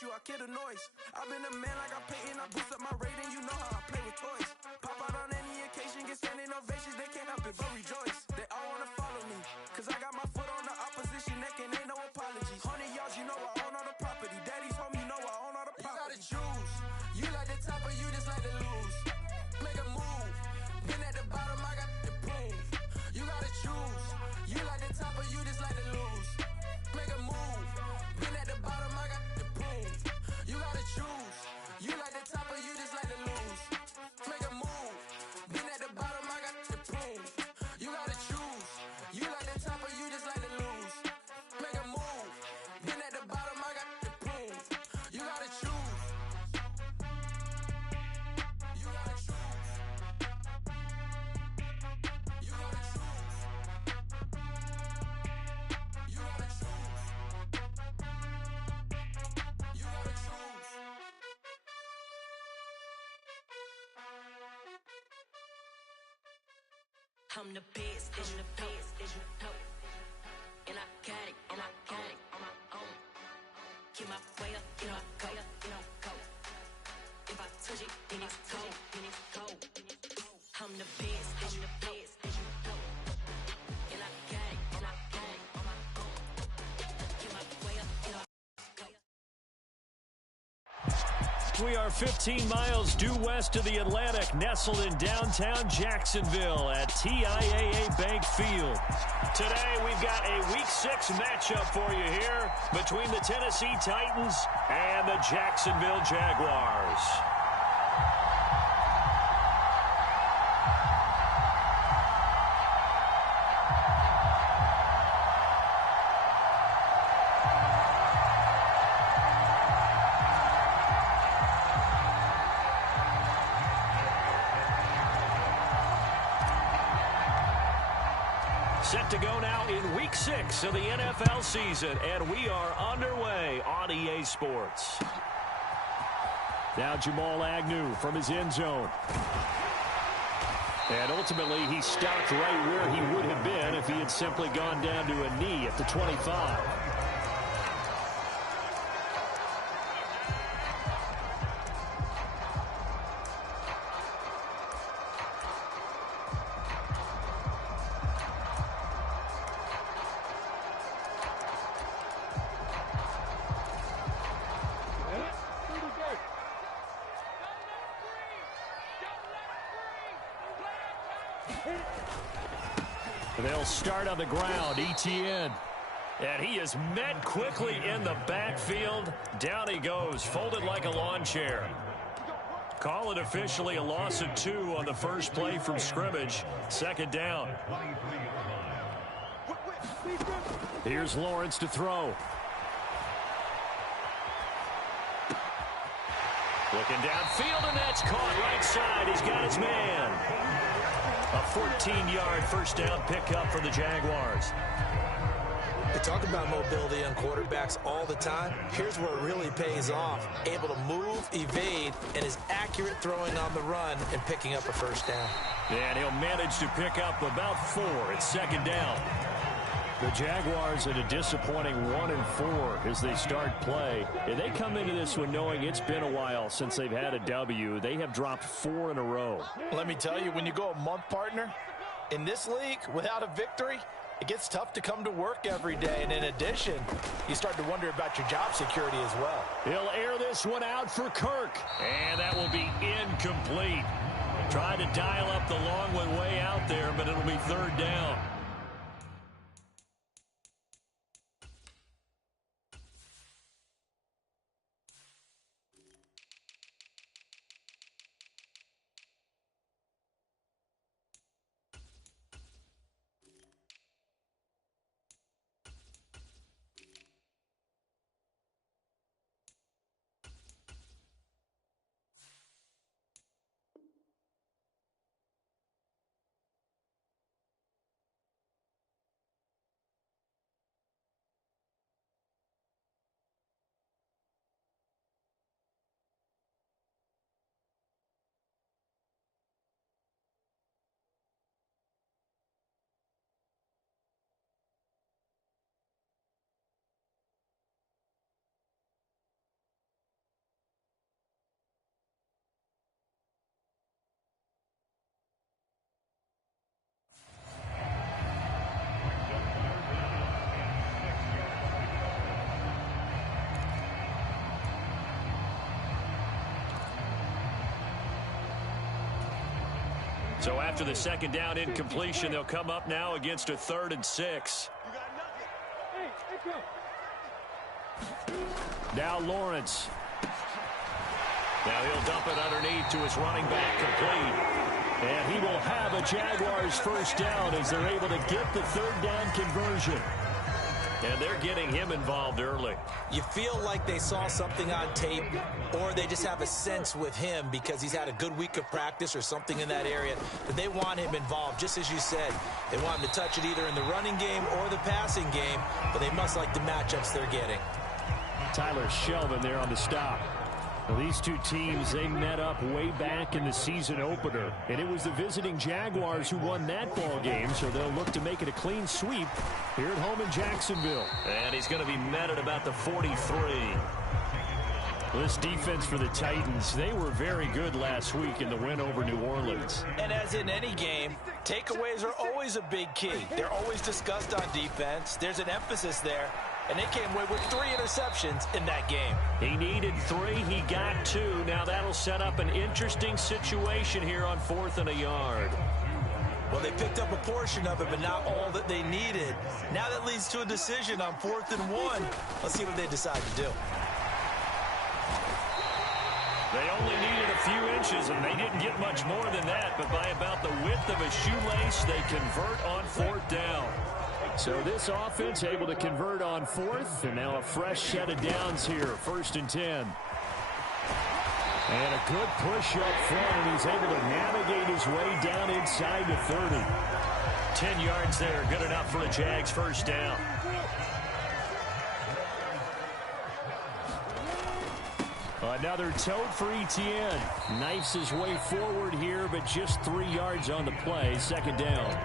you, I kill the noise. I've been a man like I'm Peyton, I boost up my rating, you know how I play with toys. Pop out on any occasion, get standing ovations, they can't help it but rejoice. They all wanna follow me, cause I got my foot on the opposition neck and ain't no apologies. 100 yards, you know I own all the property. Daddy's home, you know I own all the property. You gotta choose, you like the top or you just like to lose. Make a move, been at the bottom, I got the proof. You gotta choose, you like the top or you just like to lose. Make a move, been at the bottom, I got the proof. You gotta choose, you like the top or you just like to lose. Make a move, been at the bottom, I got the proof. You gotta choose, you like the top or you just like to lose. Make a move, been at the bottom, I got the proof. You gotta choose. You gotta choose. You gotta choose. You gotta choose. You gotta choose. I'm the best, I'm the best, and I got it, on my own. Get my way up, get my go. If I touch it, then it's cold, I'm the best, and I got it, on my own. Get my way up, get my We are 15 miles due west of the Atlantic, nestled in downtown Jacksonville at TIAA Bank Field. Today, we've got a Week 6 matchup for you here between the Tennessee Titans and the Jacksonville Jaguars. Set to go now in Week 6 of the NFL season, and we are underway on EA Sports. Now Jamal Agnew from his end zone. And ultimately, he stopped right where he would have been if he had simply gone down to a knee at the 25. They'll start on the ground, ETN. And he is met quickly in the backfield. Down he goes, folded like a lawn chair. Call it officially a loss of 2 on the first play from scrimmage. Second down. Here's Lawrence to throw. Looking downfield, and that's caught right side. He's got his man. A 14-yard first down pickup for the Jaguars. They talk about mobility on quarterbacks all the time. Here's where it really pays off. Able to move, evade, and is accurate throwing on the run and picking up a first down. And he'll manage to pick up about 4 at second down. The Jaguars at a disappointing 1-4 as they start play. And they come into this one knowing it's been a while since they've had a W. They have dropped 4 in a row. Let me tell you, when you go a month, partner, in this league without a victory, it gets tough to come to work every day. And in addition, you start to wonder about your job security as well. He'll air this one out for Kirk. And that will be incomplete. Tried to dial up the long one way out there, but it'll be third down. So after the second down incompletion, they'll come up now against a 3rd and 6. Now Lawrence. Now he'll dump it underneath to his running back, complete. And he will have a Jaguars first down as they're able to get the 3rd down conversion. And they're getting him involved early. You feel like they saw something on tape, or they just have a sense with him because he's had a good week of practice or something in that area that they want him involved. Just as you said, they want him to touch it either in the running game or the passing game, but they must like the matchups they're getting. Tyler Shelvin there on the stop. Well, these two teams, they met up way back in the season opener, and it was the visiting Jaguars who won that ball game, so they'll look to make it a clean sweep here at home in Jacksonville. And he's going to be met at about the 43. This defense for the Titans, they were very good last week in the win over New Orleans. And as in any game, takeaways are always a big key. They're always discussed on defense. There's an emphasis there. And they came away with 3 interceptions in that game. He needed 3. He got 2. Now that'll set up an interesting situation here on 4th and a yard. Well, they picked up a portion of it, but not all that they needed. Now that leads to a decision on 4th and 1. Let's see what they decide to do. They only needed a few inches, and they didn't get much more than that. But by about the width of a shoelace, they convert on 4th down. So this offense able to convert on 4th, and now a fresh set of downs here, 1st and 10. And a good push up front, and he's able to navigate his way down inside the 30. 10 yards there, good enough for the Jags first down. Another tote for Etienne. Knifes his way forward here, but just 3 yards on the play, 2nd down.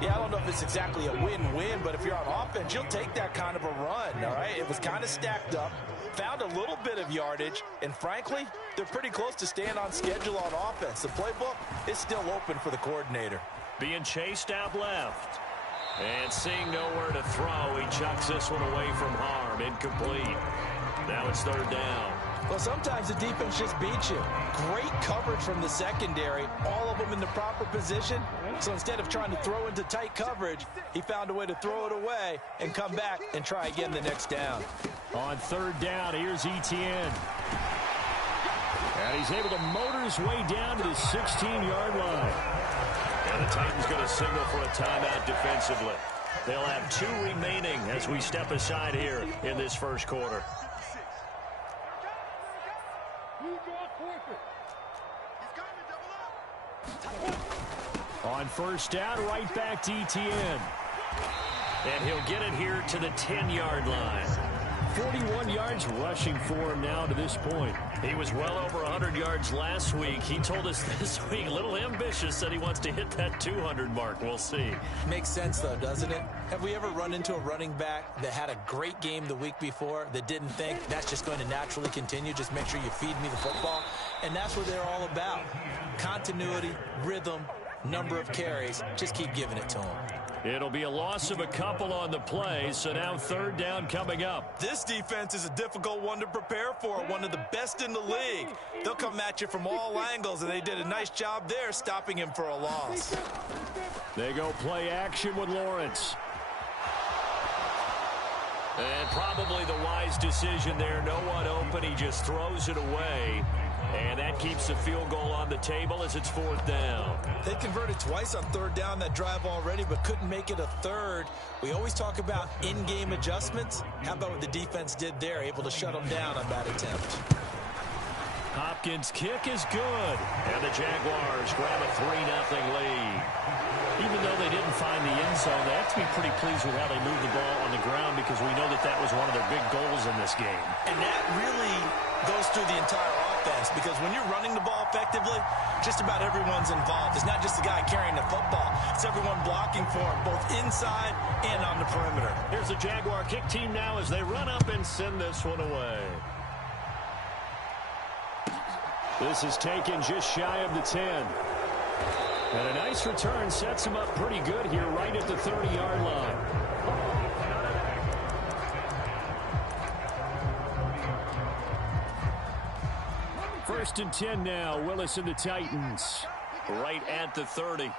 Yeah, I don't know if it's exactly a win-win, but if you're on offense, you'll take that kind of a run, all right? It was kind of stacked up, found a little bit of yardage, and frankly, they're pretty close to staying on schedule on offense. The playbook is still open for the coordinator. Being chased out left. And seeing nowhere to throw, he chucks this one away from harm. Incomplete. Now it's 3rd down. Well, sometimes the defense just beats you. Great coverage from the secondary, all of them in the proper position. So instead of trying to throw into tight coverage, he found a way to throw it away and come back and try again the next down. On 3rd down, here's Etienne. And he's able to motor his way down to the 16-yard line. And the Titans going to signal for a timeout defensively. They'll have 2 remaining as we step aside here in this first quarter. On 1st down, right back to Etienne. And he'll get it here to the 10-yard line. 41 yards rushing for him now to this point. He was well over 100 yards last week. He told us this week, a little ambitious, said he wants to hit that 200 mark. We'll see. Makes sense, though, doesn't it? Have we ever run into a running back that had a great game the week before that didn't think that's just going to naturally continue? Just make sure you feed me the football. And that's what they're all about. Continuity, rhythm, number of carries. Just keep giving it to them. It'll be a loss of a couple on the play, so now 3rd down coming up. This defense is a difficult one to prepare for, one of the best in the league. They'll come at you from all angles, and they did a nice job there stopping him for a loss. They go play action with Lawrence. And probably the wise decision there. No one open. He just throws it away. And that keeps the field goal on the table as it's 4th down. They converted twice on 3rd down that drive already, but couldn't make it a 3rd. We always talk about in-game adjustments. How about what the defense did there, able to shut them down on that attempt? Hopkins' kick is good. And the Jaguars grab a 3-0 lead. Even though they didn't find the end zone, they have to be pretty pleased with how they moved the ball on the ground because we know that that was one of their big goals in this game. And that really goes through the entire offense because when you're running the ball effectively, just about everyone's involved. It's not just the guy carrying the football. It's everyone blocking for him, both inside and on the perimeter. Here's the Jaguar kick team now as they run up and send this one away. This is taken just shy of the 10. And a nice return sets him up pretty good here right at the 30-yard line. First and 10 now. Willis and the Titans. right at the 30.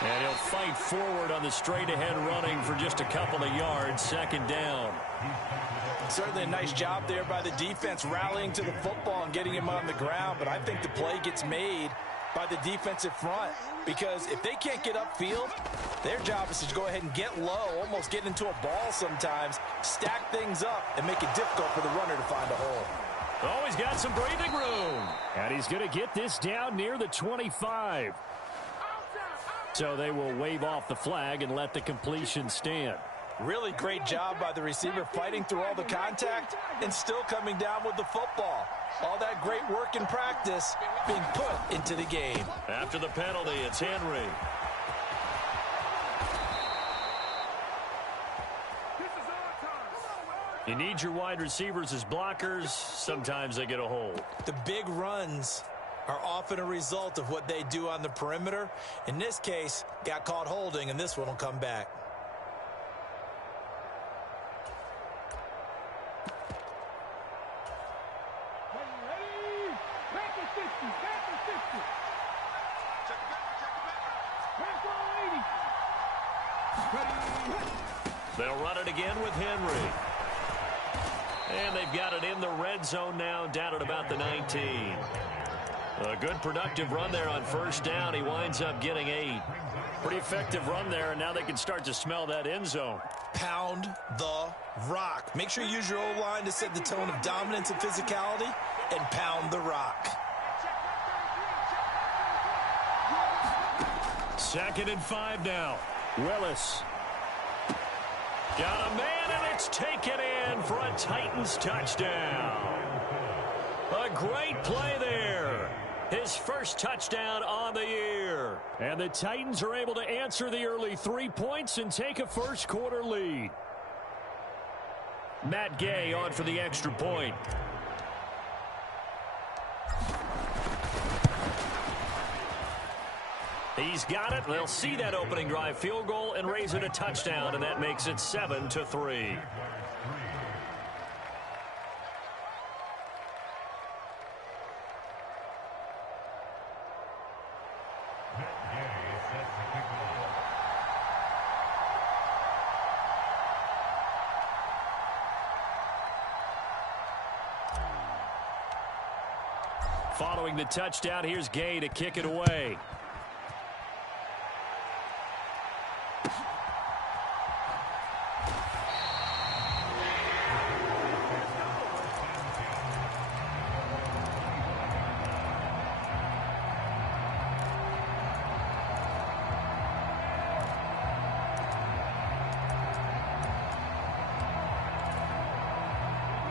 And he'll fight forward on the straight-ahead running for just a couple of yards. Second down. Certainly a nice job there by the defense rallying to the football and getting him on the ground. But I think the play gets made by the defensive front, because if they can't get upfield, their job is to go ahead and get low, almost get into a ball sometimes, stack things up, and make it difficult for the runner to find a hole. Oh, he's got some breathing room. And he's going to get this down near the 25. So they will wave off the flag and let the completion stand. Really great job by the receiver, fighting through all the contact and still coming down with the football. All that great work in practice being put into the game. After the penalty, it's Henry. You need your wide receivers as blockers. Sometimes they get a hold. The big runs are often a result of what they do on the perimeter. In this case, got caught holding, and this one will come back. They'll run it again with Henry. And they've got it in the red zone now, down at about the 19. A good productive run there on first down. He winds up getting 8. Pretty effective run there, and now they can start to smell that end zone. Pound the rock. Make sure you use your O-line to set the tone of dominance and physicality, and pound the rock. 2nd and 5 now. Willis. Got a man, and it's taken in for a Titans touchdown. A great play there. His first touchdown on the year. And the Titans are able to answer the early 3 points and take a first-quarter lead. Matt Gay on for the extra point. He's got it. They'll see that opening drive field goal and raise it a touchdown, and that makes it 7-3. Following the touchdown, here's Gay to kick it away.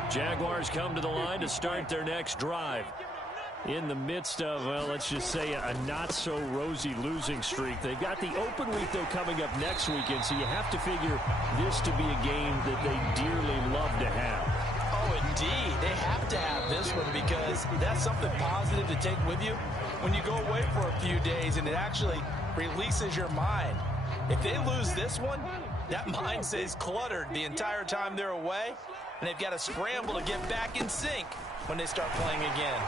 Jaguars come to the line to start their next drive. In the midst of, well, let's just say a not-so-rosy losing streak. They've got the open week, though, coming up next weekend, so you have to figure this to be a game that they dearly love to have. Oh, indeed. They have to have this one because that's something positive to take with you when you go away for a few days, and it actually releases your mind. If they lose this one, that mind stays cluttered the entire time they're away, and they've got to scramble to get back in sync when they start playing again.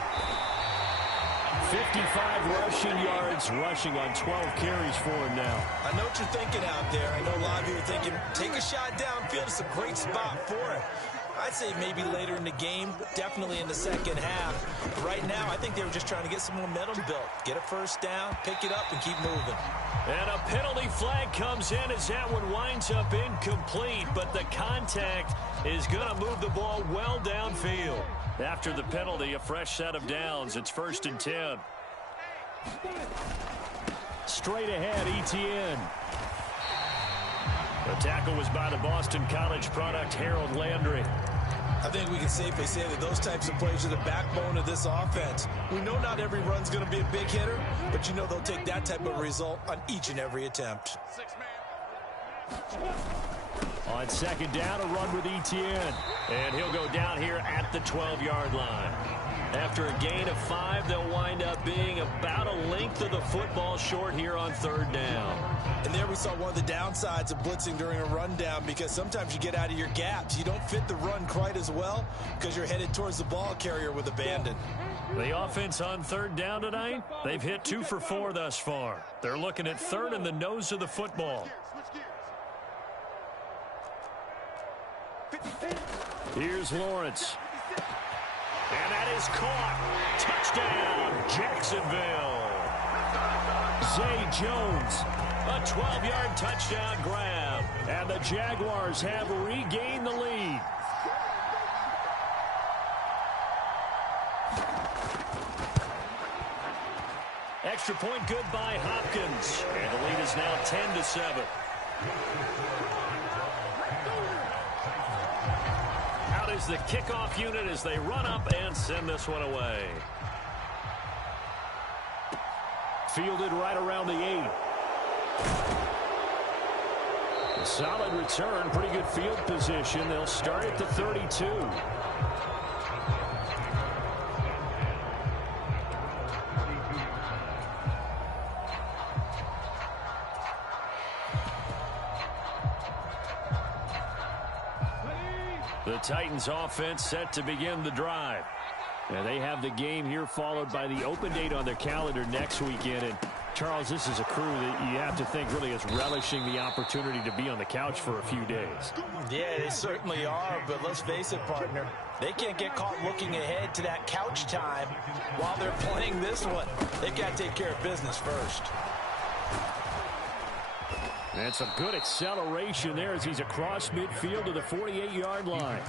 55 rushing yards, rushing on 12 carries for him now. I know what you're thinking out there. I know a lot of you are thinking, take a shot downfield. It's a great spot for it. I'd say maybe later in the game, definitely in the second half. But right now, I think they were just trying to get some momentum built. Get a first down, pick it up, and keep moving. And a penalty flag comes in as that one winds up incomplete, but the contact is going to move the ball well downfield. After the penalty, a fresh set of downs. It's 1st and 10. Straight ahead, Etienne. The tackle was by the Boston College product, Harold Landry. I think we can safely say that those types of plays are the backbone of this offense. We know not every run's going to be a big hitter, but you know they'll take that type of result on each and every attempt. On second down, a run with Etienne. And he'll go down here at the 12-yard line. After a gain of 5, they'll wind up being about a length of the football short here on 3rd down. And there we saw one of the downsides of blitzing during a rundown, because sometimes you get out of your gaps. You don't fit the run quite as well because you're headed towards the ball carrier with abandon. The offense on third down tonight, they've hit 2 for 4 thus far. They're looking at third and the nose of the football. Here's Lawrence. And that is caught. Touchdown, Jacksonville. Zay Jones, a 12-yard touchdown grab. And the Jaguars have regained the lead. Extra point good by Hopkins. And the lead is now 10-7. Out is the kickoff unit as they run up and send this one away. Fielded right around the 8. A solid return, pretty good field position. They'll start at the 32. The Titans offense set to begin the drive. And they have the game here followed by the open date on their calendar next weekend. And Charles, this is a crew that you have to think really is relishing the opportunity to be on the couch for a few days. Yeah, they certainly are, but let's face it, partner. They can't get caught looking ahead to that couch time while they're playing this one. They've got to take care of business first. And some good acceleration there as he's across midfield to the 48-yard line.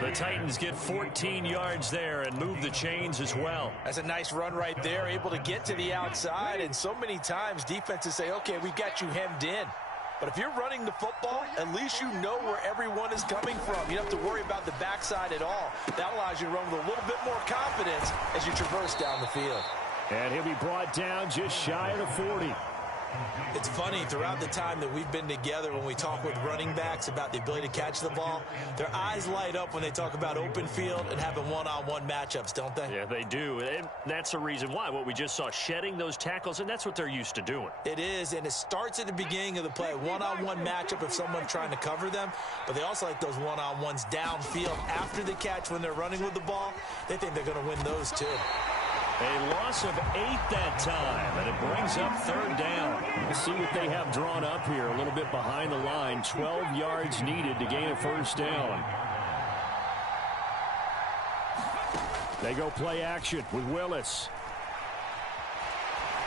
The Titans get 14 yards there and move the chains as well. That's a nice run right there, able to get to the outside. And so many times defenses say, okay, we've got you hemmed in. But if you're running the football, at least you know where everyone is coming from. You don't have to worry about the backside at all. That allows you to run with a little bit more confidence as you traverse down the field. And he'll be brought down just shy of the 40. It's funny, throughout the time that we've been together, when we talk with running backs about the ability to catch the ball, their eyes light up when they talk about open field and having one-on-one matchups, don't they? Yeah, they do. And that's the reason why. What we just saw, shedding those tackles, and that's what they're used to doing. It is, and it starts at the beginning of the play. One-on-one matchup if someone's trying to cover them, but they also like those one-on-ones downfield after the catch when they're running with the ball. They think they're going to win those, too. A loss of 8 that time, and it brings up third down. Let's see what they have drawn up here. A little bit behind the line. 12 yards needed to gain a first down. They go play action with Willis.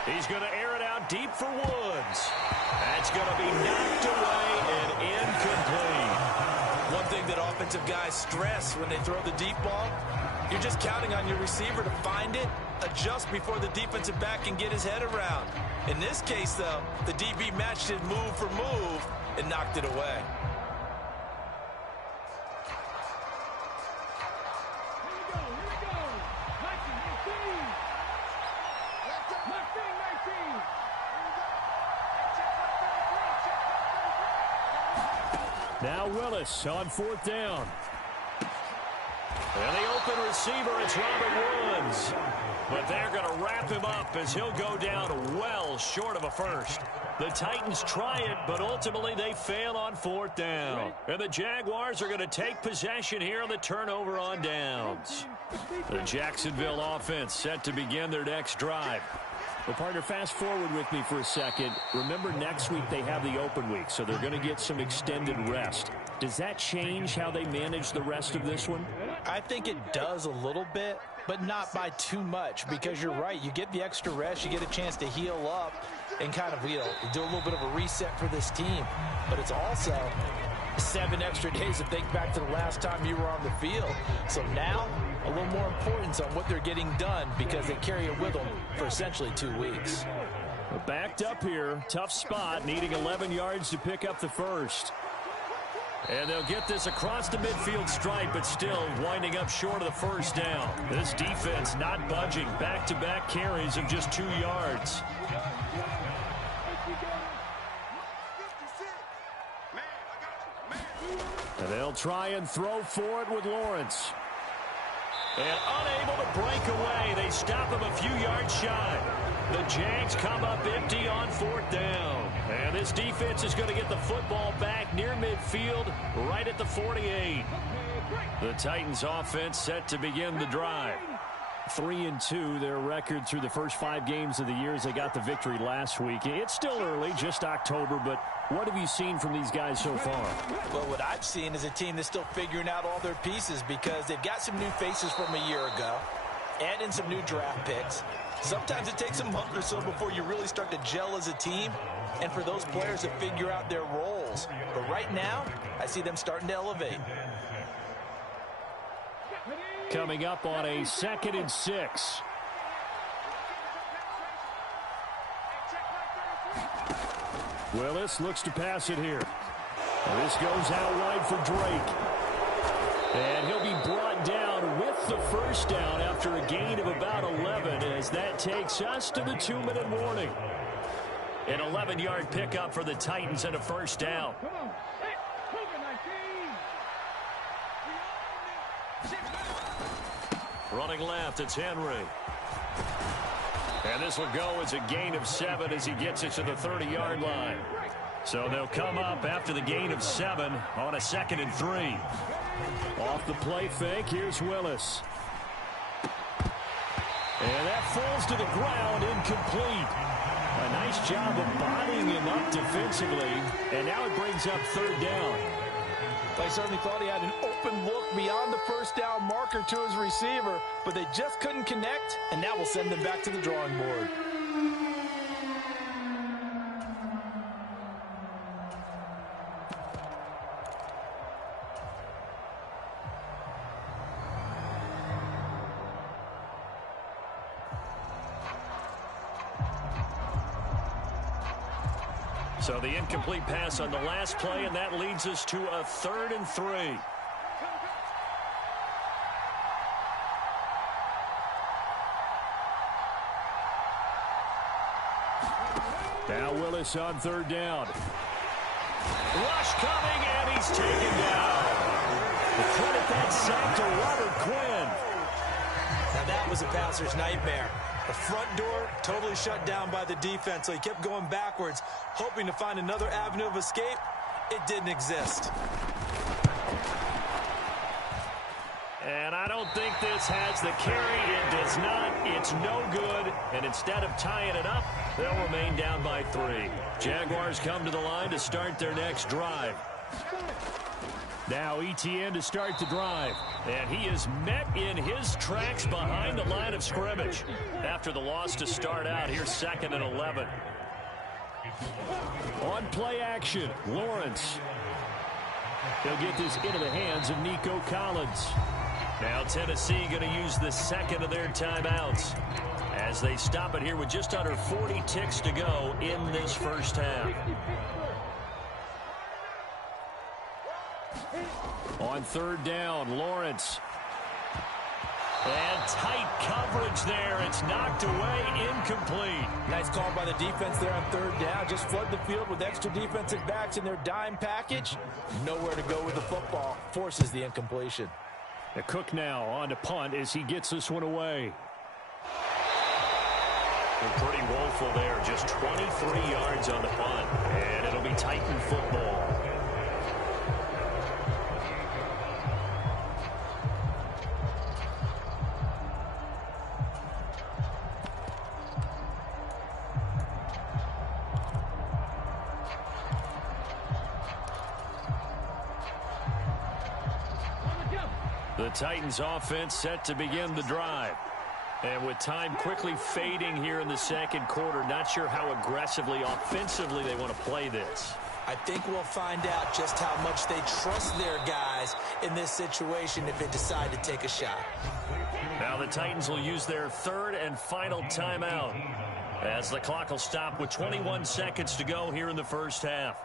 He's going to air it out deep for Woods. That's going to be knocked away and incomplete. One thing that offensive guys stress when they throw the deep ball, you're just counting on your receiver to find it, adjust before the defensive back can get his head around. In this case, though, the DB matched it move for move and knocked it away. Now Willis on fourth down. And the open receiver, it's Robert Woods. But they're going to wrap him up as he'll go down well short of a first. The Titans try it, but ultimately they fail on fourth down. And the Jaguars are going to take possession here on the turnover on downs. The Jacksonville offense set to begin their next drive. Well, partner, fast forward with me for a second. Remember, next week they have the open week, so they're going to get some extended rest. Does that change how they manage the rest of this one? I think it does a little bit, but not by too much, because you're right. You get the extra rest, you get a chance to heal up and kind of, do a little bit of a reset for this team. But it's also 7 extra days to think back to the last time you were on the field. So now, a little more importance on what they're getting done because they carry it with them for essentially 2 weeks. Backed up here, tough spot, needing 11 yards to pick up the first. And they'll get this across the midfield stripe, but still winding up short of the first down. This defense not budging. Back-to-back carries of just 2 yards. And they'll try and throw for it with Lawrence. And unable to break away. They stop him a few yards shy. The Jags come up empty on 4th down. And this defense is going to get the football back near midfield, right at the 48. The Titans offense set to begin the drive. 3-2, their record through the first 5 games of the year as they got the victory last week. It's still early, just October, but what have you seen from these guys so far? Well, what I've seen is a team that's still figuring out all their pieces because they've got some new faces from a year ago, add in some new draft picks. Sometimes it takes a month or so before you really start to gel as a team and for those players to figure out their roles. But right now, I see them starting to elevate. Coming up on a 2nd and 6. Willis looks to pass it here. This goes out wide for Drake. And he'll be brought down with the first down after a gain of about 11 as that takes us to the 2-minute warning. An 11-yard pickup for the Titans and a first down. Running left, it's Henry. And this will go as a gain of 7 as he gets it to the 30-yard line. So they'll come up after the gain of 7 on a 2nd and 3. Off the play fake, here's Willis. And that falls to the ground, incomplete. A nice job of bodying him up defensively. And now it brings up 3rd down. I certainly thought he had an open look beyond the first down marker to his receiver, but they just couldn't connect, and that will send them back to the drawing board. So the incomplete pass on the last play, and that leads us to a 3rd and 3. Now Willis on 3rd down. Rush coming, and he's taken down. The credit that sack to Robert Quinn. Now that was a passer's nightmare. The front door totally shut down by the defense, so he kept going backwards, hoping to find another avenue of escape. It didn't exist. And I don't think this has the carry. It does not. It's no good. And instead of tying it up, they'll remain down by 3. Jaguars come to the line to start their next drive. Now ETN to start the drive. And he is met in his tracks behind the line of scrimmage. After the loss to start out, here's 2nd and 11. On play action, Lawrence. He'll get this into the hands of Nico Collins. Now Tennessee going to use the 2nd of their timeouts as they stop it here with just under 40 ticks to go in this first half. On 3rd down, Lawrence. And tight coverage there. It's knocked away, incomplete. Nice call by the defense there on 3rd down. Just flood the field with extra defensive backs in their dime package. Nowhere to go with the football. Forces the incompletion. The Cook now on to punt as he gets this one away. They're pretty woeful there. Just 23 yards on the punt. And it'll be Titan football. The Titans offense set to begin the drive. And with time quickly fading here in the 2nd quarter, not sure how aggressively, offensively they want to play this. I think we'll find out just how much they trust their guys in this situation if they decide to take a shot. Now the Titans will use their 3rd and final timeout as the clock will stop with 21 seconds to go here in the first half.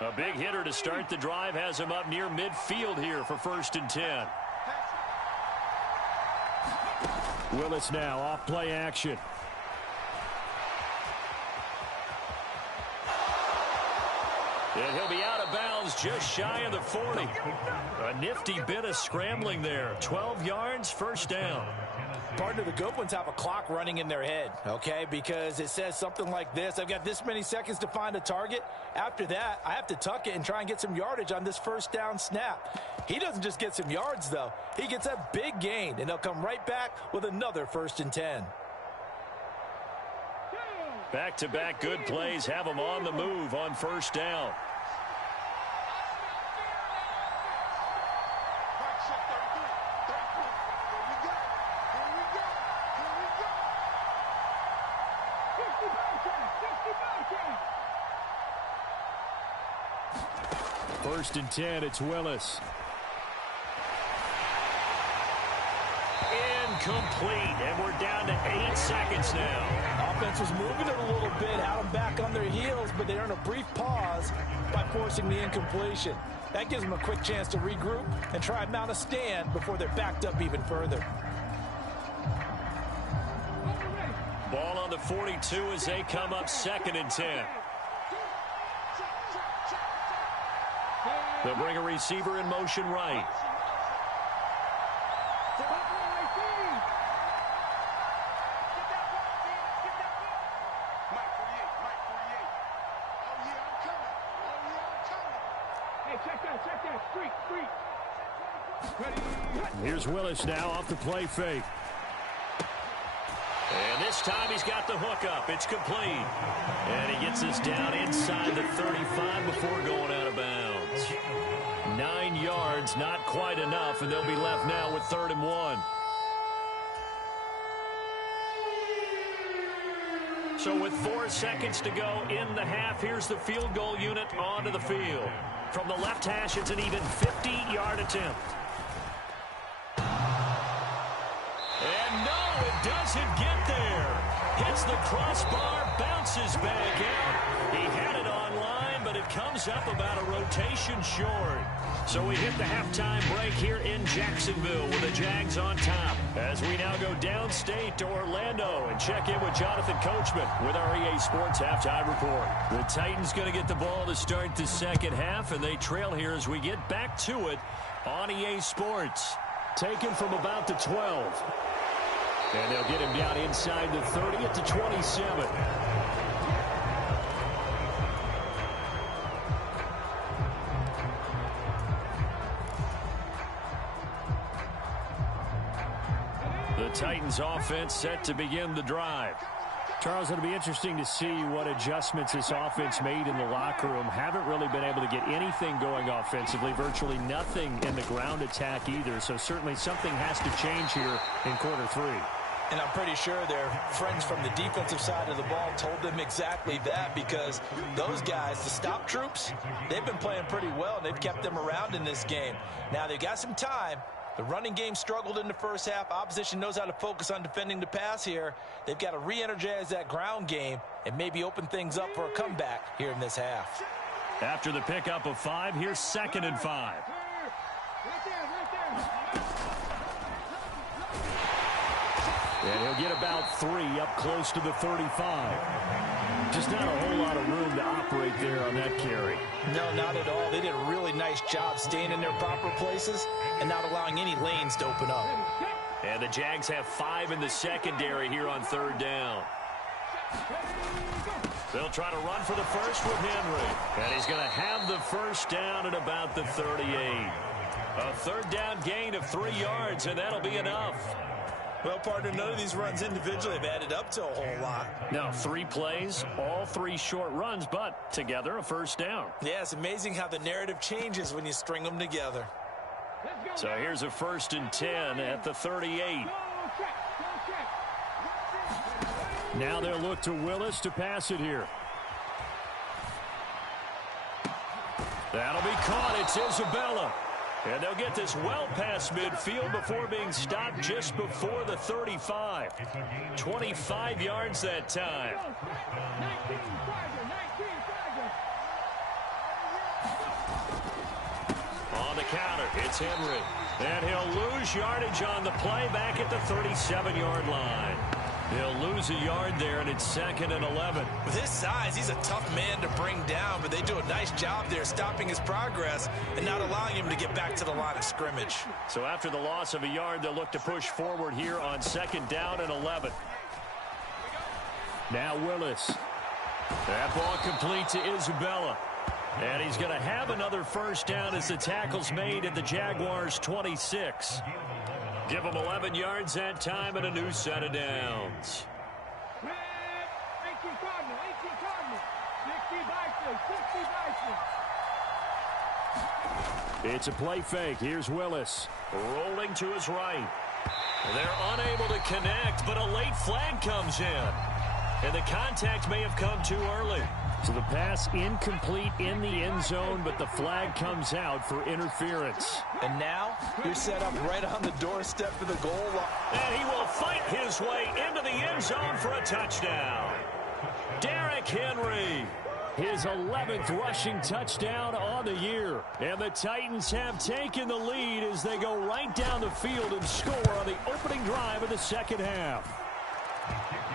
A big hitter to start the drive has him up near midfield here for 1st and 10. Willis now off play action. And he'll be out of bounds just shy of the 40. A nifty bit of scrambling there. 12 yards, 1st down. Partner, the good ones have a clock running in their head, okay? Because it says something like this. I've got this many seconds to find a target. After that, I have to tuck it and try and get some yardage on this 1st down snap. He doesn't just get some yards, though. He gets a big gain, and they'll come right back with another 1st and 10. Back-to-back good plays have them on the move on 1st down. First and 10, it's Willis. Incomplete, and we're down to 8 seconds now. Offense was moving it a little bit, had them back on their heels, but they earned a brief pause by forcing the incompletion. That gives them a quick chance to regroup and try and mount a stand before they're backed up even further. Ball on the 42 as they come up 2nd and 10. They'll bring a receiver in motion right. Here's Willis now off the play fake. And this time he's got the hook up. It's complete. And he gets us down inside the 35 before going out of bounds. 9 yards, not quite enough, and they'll be left now with 3rd and 1. So with 4 seconds to go in the half, here's the field goal unit onto the field. From the left hash, it's an even 50-yard attempt. And no, it doesn't get there. Hits the crossbar, bounces back out. He had it on line, but it comes up about a rotation short. So we hit the halftime break here in Jacksonville with the Jags on top. As we now go downstate to Orlando and check in with Jonathan Coachman with our EA Sports Halftime Report. The Titans going to get the ball to start the 2nd half, and they trail here as we get back to it on EA Sports. Taken from about the 12. And they'll get him down inside the 30 at the 27. The Titans offense set to begin the drive. Charles, it'll be interesting to see what adjustments this offense made in the locker room. Haven't really been able to get anything going offensively, virtually nothing in the ground attack either. So certainly something has to change here in quarter 3. And I'm pretty sure their friends from the defensive side of the ball told them exactly that, because those guys, the stop troops, they've been playing pretty well. They've kept them around in this game. Now they've got some time. The running game struggled in the 1st half. Opposition knows how to focus on defending the pass here. They've got to re-energize that ground game and maybe open things up for a comeback here in this half. After the pickup of 5, here's 2nd and 5. And he'll get about 3 up close to the 35. Just not a whole lot of room to operate there on that carry. No, not at all. They did a really nice job staying in their proper places and not allowing any lanes to open up. And the Jags have 5 in the secondary here on 3rd down. They'll try to run for the first with Henry. And he's going to have the 1st down at about the 38. A 3rd down gain of 3 yards, and that'll be enough. Well, partner, none of these runs individually have added up to a whole lot. Now, 3 plays, all 3 short runs, but together a 1st down. Yeah, it's amazing how the narrative changes when you string them together. So here's a 1st and 10 at the 38. Now they'll look to Willis to pass it here. That'll be caught. It's Isabella. And they'll get this well past midfield before being stopped just before the 35. 25 yards that time. On the counter, it's Henry. And he'll lose yardage on the play back at the 37-yard line. He'll lose a yard there, and it's 2nd and 11. With his size, he's a tough man to bring down, but they do a nice job there stopping his progress and not allowing him to get back to the line of scrimmage. So after the loss of a yard, they'll look to push forward here on 2nd down and 11. Now Willis. That ball complete to Isabella. And he's going to have another first down as the tackle's made at the Jaguars' 26. Give him 11 yards that time and a new set of downs. 18 Cardinal, 60 Bison. It's a play fake. Here's Willis. Rolling to his right. They're unable to connect, but a late flag comes in. And the contact may have come too early. So the pass incomplete in the end zone, but the flag comes out for interference. And now you're set up right on the doorstep for the goal line. And he will fight his way into the end zone for a touchdown. Derrick Henry. His 11th rushing touchdown on the year. And the Titans have taken the lead as they go right down the field and score on the opening drive of the second half.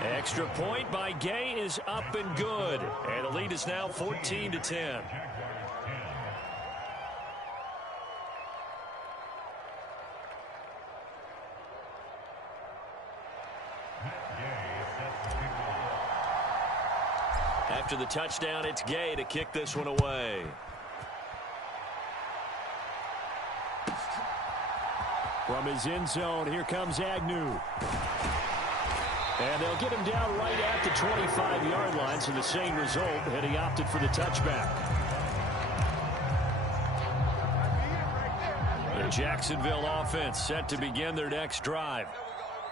Extra point by Gay is up and good. And the lead is now 14-10. After the touchdown, it's Gay to kick this one away. From his end zone, here comes Agnew. And they'll get him down right at the 25-yard line, so the same result, and he opted for the touchback. The Jacksonville offense set to begin their next drive.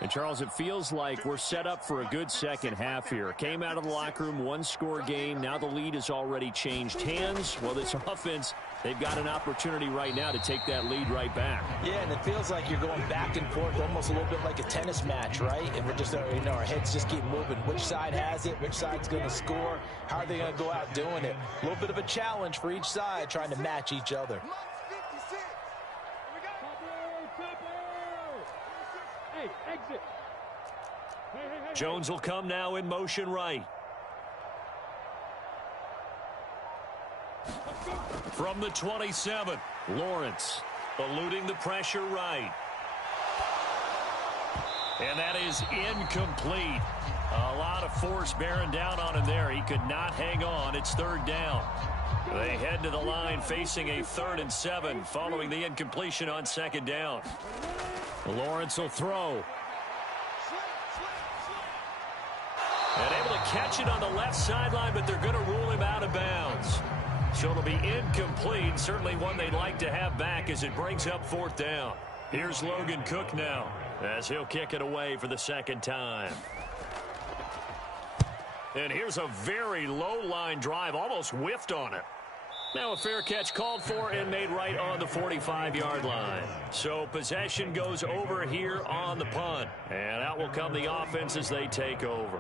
And, Charles, it feels like we're set up for a good second half here. Came out of the locker room, one-score game. Now the lead has already changed hands. Well, this offense, they've got an opportunity right now to take that lead right back. Yeah, and it feels like you're going back and forth, almost a little bit like a tennis match, right? And we're just, our heads just keep moving. Which side has it? Which side's going to score? How are they going to go out doing it? A little bit of a challenge for each side, trying to match each other. Exit. Jones will come now in motion right. From the 27, Lawrence eluding the pressure right. And that is incomplete. A lot of force bearing down on him there. He could not hang on. It's 3rd down. They head to the line facing a 3rd and 7 following the incompletion on 2nd down. Lawrence will throw. And able to catch it on the left sideline, but they're going to rule him out of bounds. So it'll be incomplete. Certainly one they'd like to have back as it brings up 4th down. Here's Logan Cook now as he'll kick it away for the 2nd time. And here's a very low line drive, almost whiffed on it. Now a fair catch called for and made right on the 45-yard line. So possession goes over here on the punt. And out will come the offense as they take over.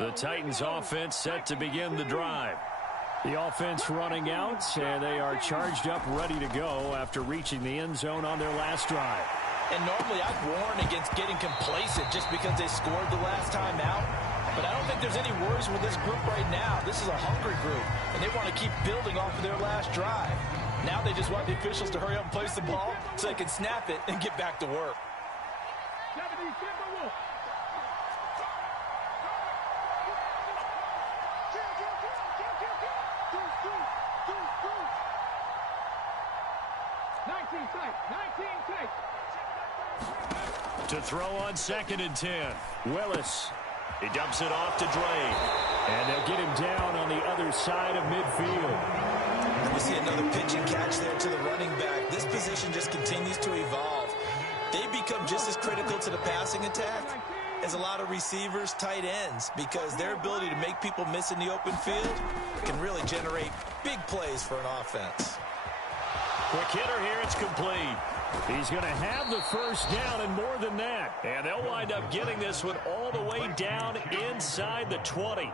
The Titans offense set to begin the drive. The offense running out, and they are charged up, ready to go after reaching the end zone on their last drive. And normally I'd warn against getting complacent just because they scored the last time out. But I don't think there's any worries with this group right now. This is a hungry group, and they want to keep building off of their last drive. Now they just want the officials to hurry up and place the ball so they can snap it and get back to work. 19 take. To throw on 2nd and 10. Willis. He dumps it off to Drake. And they'll get him down on the other side of midfield. We see another pitch and catch there to the running back. This position just continues to evolve. They become just as critical to the passing attack as a lot of receivers, tight ends, because their ability to make people miss in the open field can really generate big plays for an offense. Quick hitter here, it's complete. He's going to have the first down and more than that. And they'll wind up getting this one all the way down inside the 20.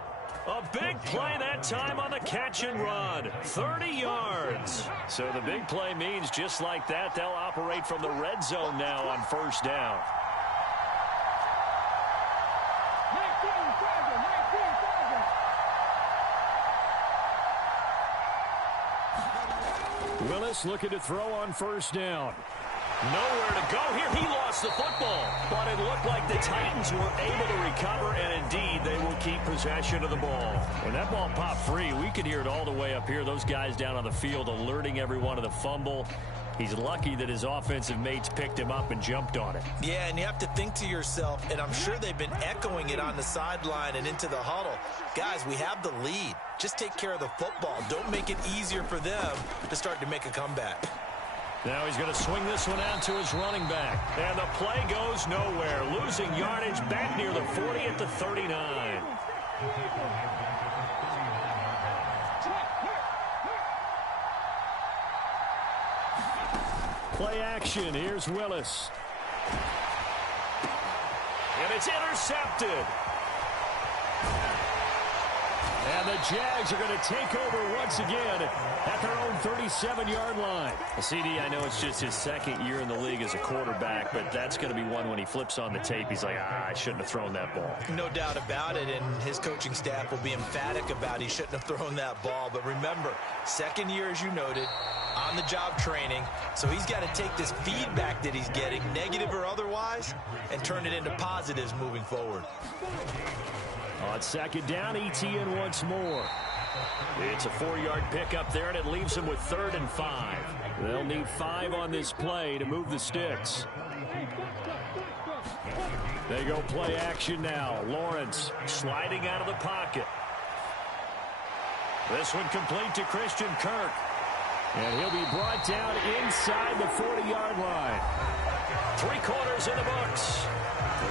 A big play that time on the catch and run. 30 yards. So the big play means just like that, they'll operate from the red zone now on first down. 19,000. Willis looking to throw on first down. Nowhere to go here. He lost the football. But it looked like the Titans were able to recover, and indeed they will keep possession of the ball. When that ball popped free, we could hear it all the way up here. Those guys down on the field alerting everyone of the fumble. He's lucky that his offensive mates picked him up and jumped on it. Yeah, and you have to think to yourself, and I'm sure they've been echoing it on the sideline and into the huddle. Guys, we have the lead. Just take care of the football. Don't make it easier for them to start to make a comeback. Now he's going to swing this one out to his running back. And the play goes nowhere. Losing yardage back near the 40 at the 39. Play action. Here's Willis. And it's intercepted. And the Jags are going to take over once again at their own 37-yard line. Well, CD, I know it's just his second year in the league as a quarterback, but that's going to be one when he flips on the tape. He's like, I shouldn't have thrown that ball. No doubt about it, and his coaching staff will be emphatic about he shouldn't have thrown that ball. But remember, second year, as you noted, on-the-job training, so he's got to take this feedback that he's getting, negative or otherwise, and turn it into positives moving forward. On second down, ETN once more. It's a 4-yard pickup there, and it leaves them with 3rd and 5. They'll need 5 on this play to move the sticks. They go play action now. Lawrence sliding out of the pocket. This one complete to Christian Kirk. And he'll be brought down inside the 40-yard line. 3 quarters in the books.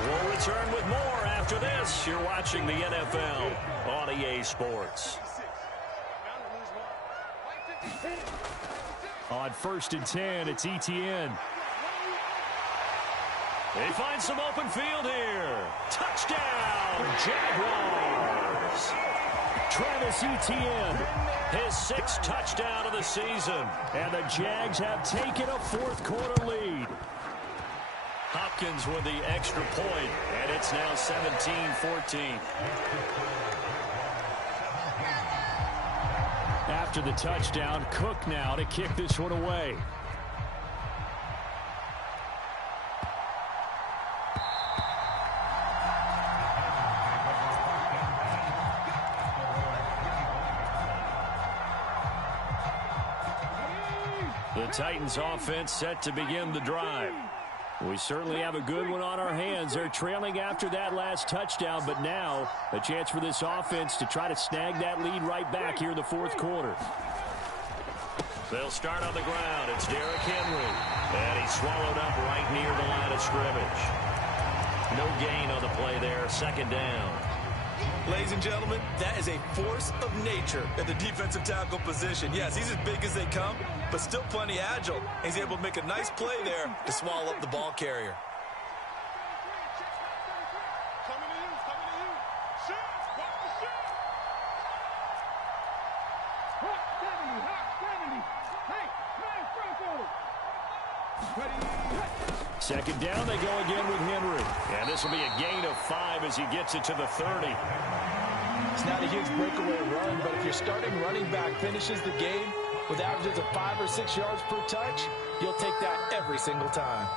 We'll return with more after this. You're watching the NFL on EA Sports. On 1st and 10, it's ETN. They find some open field here. Touchdown, Jaguars. Travis Etienne, his 6th touchdown of the season. And the Jags have taken a 4th quarter lead. Hopkins with the extra point, and it's now 17-14. After the touchdown, Cook now to kick this one away. The Titans offense set to begin the drive. We certainly have a good one on our hands. They're trailing after that last touchdown, but now a chance for this offense to try to snag that lead right back here in the 4th quarter. They'll start on the ground. It's Derrick Henry. And he's swallowed up right near the line of scrimmage. No gain on the play there. 2nd down. Ladies and gentlemen, that is a force of nature at the defensive tackle position. Yes, he's as big as they come, but still plenty agile. He's able to make a nice play there to swallow up the ball carrier. Second down, they go again with Henry. And this will be a gain of 5 as he gets it to the 30. It's not a huge breakaway run, but if your starting running back finishes the game with averages of 5 or 6 yards per touch, you'll take that every single time.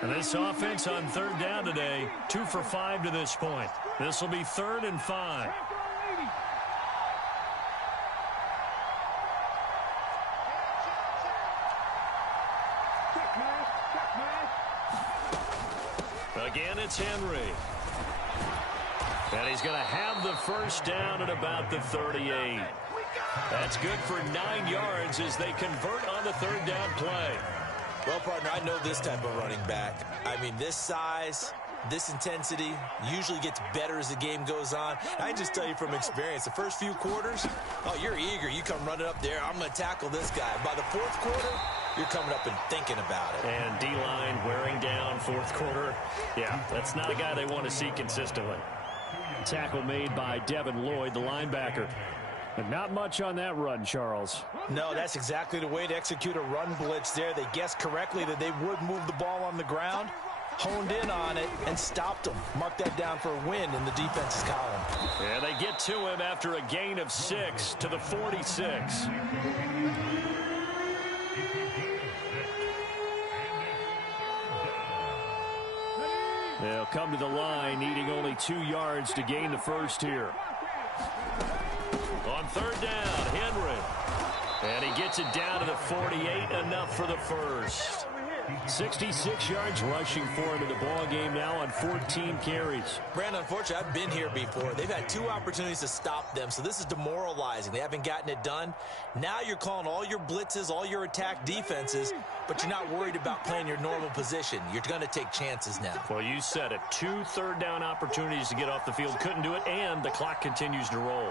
And this offense on 3rd down today, 2 for 5 to this point. This will be 3rd and 5. Again, it's Henry. And he's going to have the first down at about the 38. That's good for 9 yards as they convert on the 3rd down play. Well, partner, I know this type of running back. I mean, this size, this intensity usually gets better as the game goes on. I can just tell you from experience, the first few quarters, oh, you're eager. You come running up there, I'm going to tackle this guy. By the fourth quarter, you're coming up and thinking about it. And D-line wearing down fourth quarter. Yeah, that's not a guy they want to see consistently. Tackle made by Devin Lloyd, the linebacker. But not much on that run, Charles. No, that's exactly the way to execute a run blitz there. They guessed correctly that they would move the ball on the ground, honed in on it, and stopped them. Mark that down for a win in the defense's column. Yeah, they get to him after a gain of 6 to the 46. They'll come to the line, needing only 2 yards to gain the first here. On third down, Henry. And he gets it down to the 48, enough for the first. 66 yards rushing for him in the ball game now on 14 carries. Brandon, unfortunately, I've been here before. They've had 2 opportunities to stop them, so this is demoralizing. They haven't gotten it done. Now you're calling all your blitzes, all your attack defenses, but you're not worried about playing your normal position. You're going to take chances now. Well, you said it. 2 third-down opportunities to get off the field. Couldn't do it, and the clock continues to roll.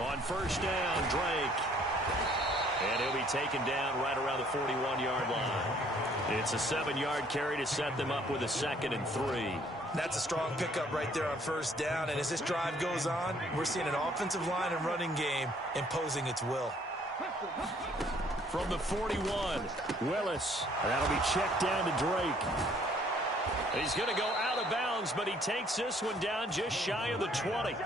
On first down, Drake. And he'll be taken down right around the 41-yard line. It's a 7-yard carry to set them up with a 2nd and 3. That's a strong pickup right there on first down. And as this drive goes on, we're seeing an offensive line and running game imposing its will. From the 41, Willis. And that'll be checked down to Drake. He's going to go out of bounds, but he takes this one down just shy of the 20.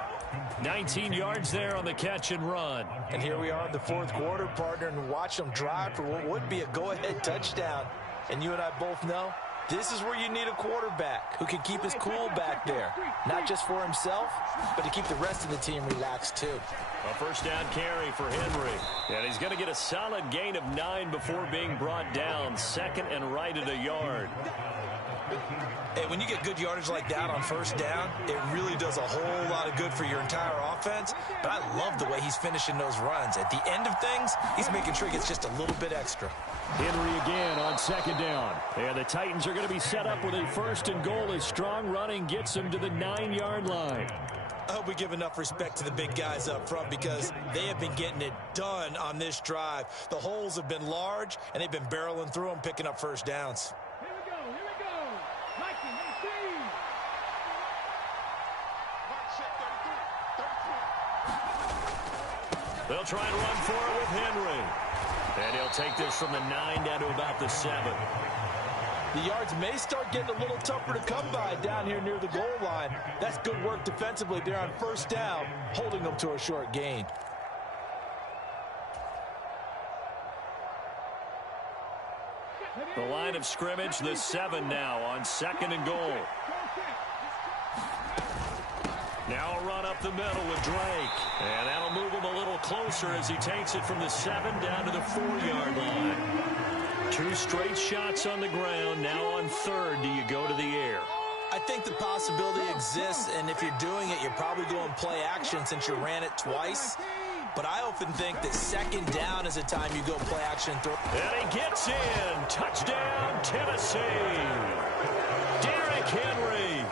19 yards there on the catch and run. And here we are in the fourth quarter, partner, and watch them drive for what would be a go-ahead touchdown. And you and I both know this is where you need a quarterback who can keep his cool back there. Not just for himself, but to keep the rest of the team relaxed too. A first down carry for Henry. And he's going to get a solid gain of 9 before being brought down. 2nd and right at a yard. Hey, when you get good yardage like that on first down, it really does a whole lot of good for your entire offense. But I love the way he's finishing those runs. At the end of things, he's making sure he gets just a little bit extra. Henry again on 2nd down. And the Titans are going to be set up with a 1st and goal as strong running gets them to the 9-yard line. I hope we give enough respect to the big guys up front because they have been getting it done on this drive. The holes have been large, and they've been barreling through them, picking up first downs. They'll try and run for it with Henry. And he'll take this from the 9 down to about the 7. The yards may start getting a little tougher to come by down here near the goal line. That's good work defensively there on first down, holding them to a short gain. The line of scrimmage, the 7 now on 2nd and goal. Now a run up the middle with Drake. And that'll move him a little closer as he takes it from the 7 down to the 4-yard line. 2 straight shots on the ground. Now on 3rd, do you go to the air? I think the possibility exists, and if you're doing it, you're probably going play action since you ran it twice. But I often think that 2nd down is a time you go play action. And he gets in. Touchdown, Tennessee. Derrick Henry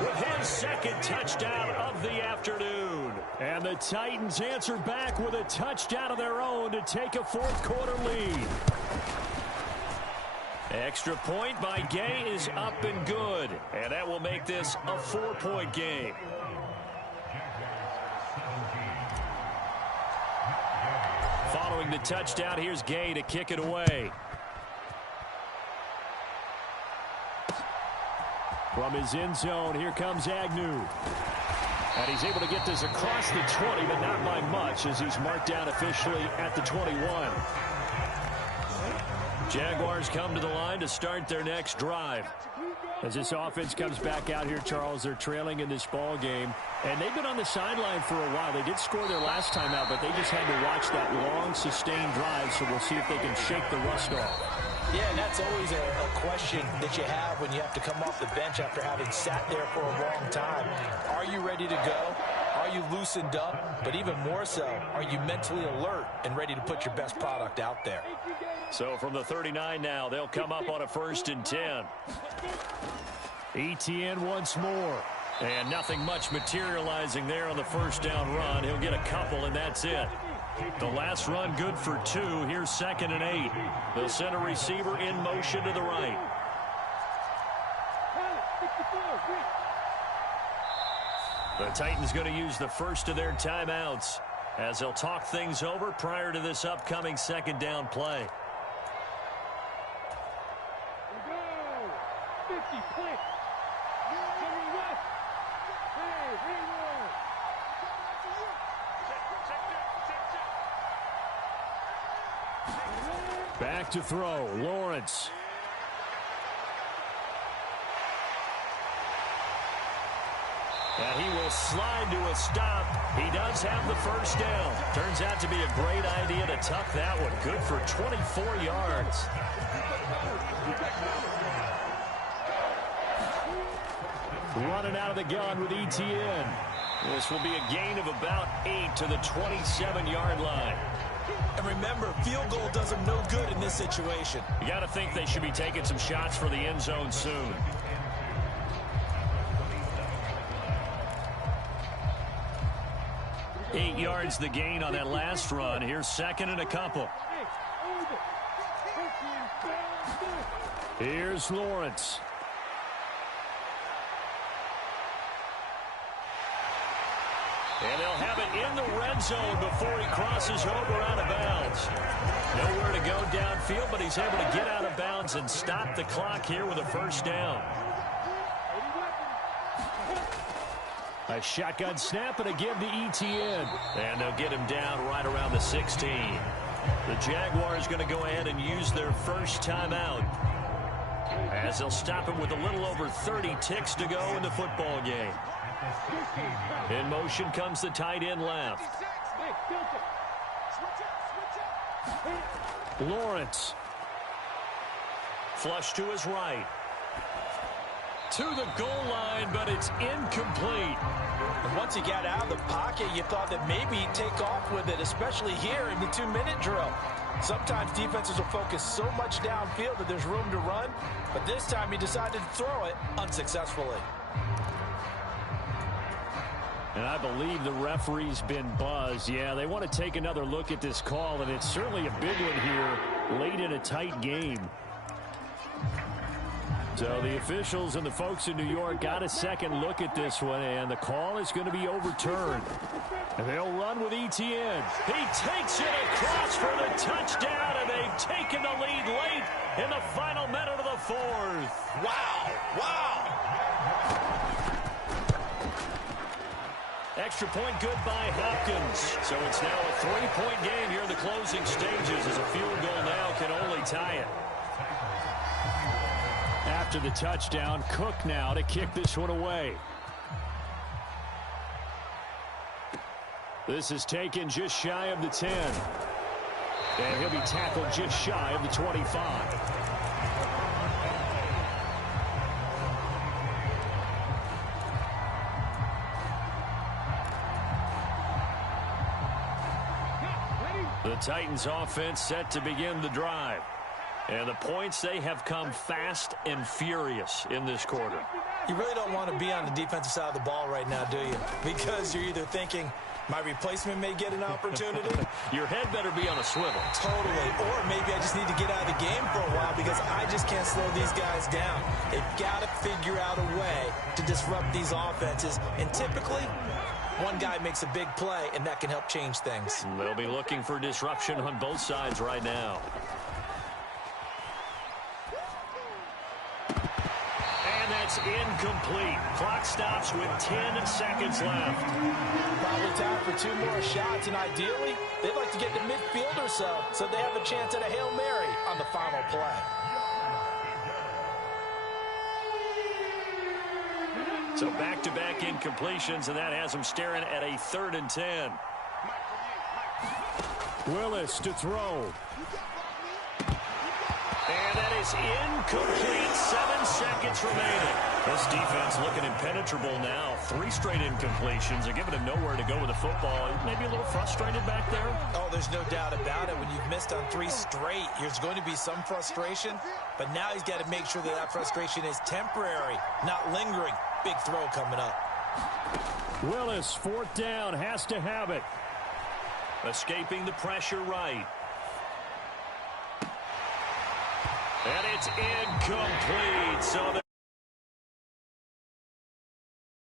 with his 2nd touchdown of the afternoon. And the Titans answer back with a touchdown of their own to take a 4th quarter lead. Extra point by Gay is up and good. And that will make this a 4-point game. Following the touchdown, here's Gay to kick it away. From his end zone, here comes Agnew. And he's able to get this across the 20, but not by much as he's marked down officially at the 21. Jaguars come to the line to start their next drive. As this offense comes back out here, Charles, they're trailing in this ball game. And they've been on the sideline for a while. They did score their last time out, but they just had to watch that long, sustained drive, so we'll see if they can shake the rust off. Yeah, and that's always a question that you have when you have to come off the bench after having sat there for a long time. Are you ready to go? Are are you loosened up? But even more so, are you mentally alert and ready to put your best product out there? So from the 39 now, they'll come up on a 1st and 10. Etienne once more. And nothing much materializing there on the first down run. He'll get a couple, and that's it. The last run good for 2. Here's 2nd and 8. They'll send a receiver in motion to the right. The Titans going to use the first of their timeouts as they'll talk things over prior to this upcoming 2nd down play. 50 clicks. Back to throw, Lawrence. And he will slide to a stop. He does have the first down. Turns out to be a great idea to tuck that one. Good for 24 yards. Running out of the gun with Etienne. This will be a gain of about 8 to the 27-yard line. And remember, field goal does them no good in this situation. You got to think they should be taking some shots for the end zone soon. Eight yards the gain on that last run. Here's 2nd and a couple. Here's Lawrence. And they'll have it in the red zone before he crosses over out of bounds. Nowhere to go downfield, but he's able to get out of bounds and stop the clock here with a first down. A shotgun snap and a give to Etienne. And they'll get him down right around the 16. The Jaguars going to go ahead and use their first timeout, as they'll stop him with a little over 30 ticks to go in the football game. In motion comes the tight end left. Lawrence. Flush to his right. To the goal line, but it's incomplete. And once he got out of the pocket, you thought that maybe he'd take off with it, especially here in the 2-minute drill. Sometimes defenses will focus so much downfield that there's room to run, but this time he decided to throw it unsuccessfully. And I believe the referee's been buzzed. Yeah, they want to take another look at this call, and it's certainly a big one here late in a tight game. So the officials and the folks in New York got a second look at this one, and the call is going to be overturned. And they'll run with Etienne. He takes it across for the touchdown, and they've taken the lead late in the final minute of the 4th. Wow! Wow! Extra point good by Hopkins. So it's now a 3-point game here in the closing stages, as a field goal now can only tie it. After the touchdown, Cook now to kick this one away. This is taken just shy of the 10. And he'll be tackled just shy of the 25. The Titans offense set to begin the drive. And the points, they have come fast and furious in this quarter. You really don't want to be on the defensive side of the ball right now, do you? Because you're either thinking, my replacement may get an opportunity. Your head better be on a swivel. Totally. Or maybe I just need to get out of the game for a while because I just can't slow these guys down. They've got to figure out a way to disrupt these offenses. And typically, one guy makes a big play, and that can help change things. They'll be looking for disruption on both sides right now. And that's incomplete. Clock stops with 10 seconds left. Probably time for 2 more shots, and ideally, they'd like to get to midfield or so they have a chance at a Hail Mary on the final play. So back-to-back incompletions, and that has them staring at a 3rd and 10. Willis to throw. And that is incomplete. 7 seconds remaining. This defense looking impenetrable now. 3 straight incompletions. They're giving him nowhere to go with the football. Maybe a little frustrated back there. Oh, there's no doubt about it. When you've missed on 3 straight, there's going to be some frustration. But now he's got to make sure that that frustration is temporary, not lingering. Big throw coming up. Willis, 4th down, has to have it. Escaping the pressure right. And it's incomplete. So